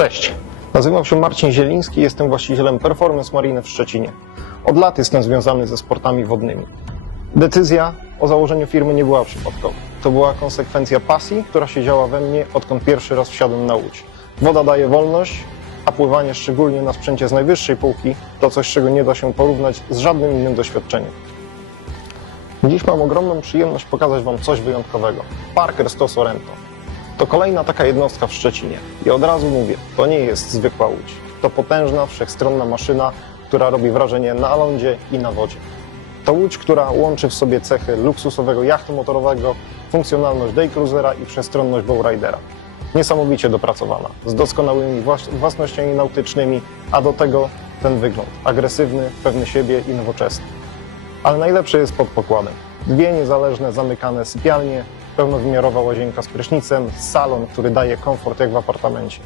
Cześć, nazywam się Marcin Zieliński, jestem właścicielem Performance Marine w Szczecinie. Od lat jestem związany ze sportami wodnymi. Decyzja o założeniu firmy nie była przypadkowa. To była konsekwencja pasji, która siedziała we mnie, odkąd pierwszy raz wsiadłem na łódź. Woda daje wolność, a pływanie szczególnie na sprzęcie z najwyższej półki to coś, czego nie da się porównać z żadnym innym doświadczeniem. Dziś mam ogromną przyjemność pokazać Wam coś wyjątkowego. Parker 100 Sorento. To kolejna taka jednostka w Szczecinie. I od razu mówię, to nie jest zwykła łódź. To potężna, wszechstronna maszyna, która robi wrażenie na lądzie i na wodzie. To łódź, która łączy w sobie cechy luksusowego jachtu motorowego, funkcjonalność daycruisera i przestronność bowridera. Niesamowicie dopracowana, z doskonałymi włas- własnościami nautycznymi, a do tego ten wygląd agresywny, pewny siebie i nowoczesny. Ale najlepsze jest pod pokładem. Dwie niezależne, zamykane sypialnie, pełnowymiarowa łazienka z prysznicem, salon, który daje komfort jak w apartamencie.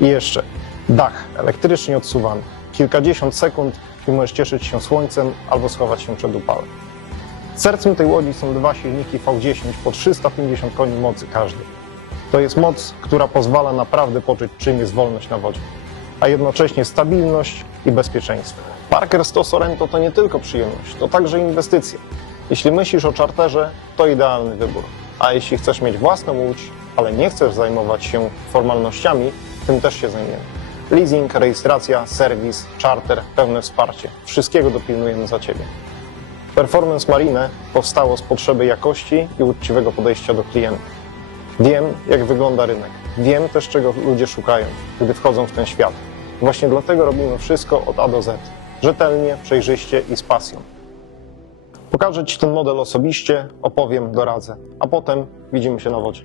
I jeszcze dach elektrycznie odsuwany. Kilkadziesiąt sekund i możesz cieszyć się słońcem albo schować się przed upałem. Sercem tej łodzi są dwa silniki V10 po 350 koni mocy każdy. To jest moc, która pozwala naprawdę poczuć, czym jest wolność na wodzie, a jednocześnie stabilność i bezpieczeństwo. Parker 100 Sorento to nie tylko przyjemność, to także inwestycja. Jeśli myślisz o czarterze, to idealny wybór. A jeśli chcesz mieć własną łódź, ale nie chcesz zajmować się formalnościami, tym też się zajmiemy. Leasing, rejestracja, serwis, charter, pełne wsparcie. Wszystkiego dopilnujemy za Ciebie. Performance Marine powstało z potrzeby jakości i uczciwego podejścia do klientów. Wiem, jak wygląda rynek. Wiem też, czego ludzie szukają, gdy wchodzą w ten świat. Właśnie dlatego robimy wszystko od A do Z. Rzetelnie, przejrzyście i z pasją. Pokażę Ci ten model osobiście, opowiem, doradzę, a potem widzimy się na wodzie.